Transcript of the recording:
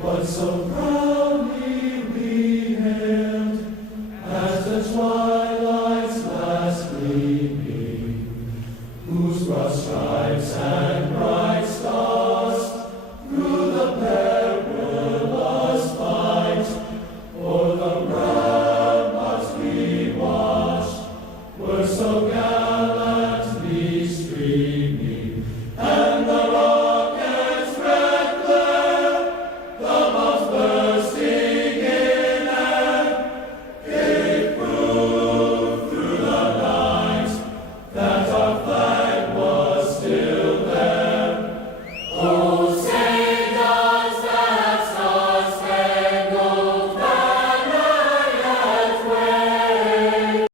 What so proudly we hailed as the twilight's last gleaming, whose broad stripes and bright stars through the perilous fight o'er the ramparts we watched were so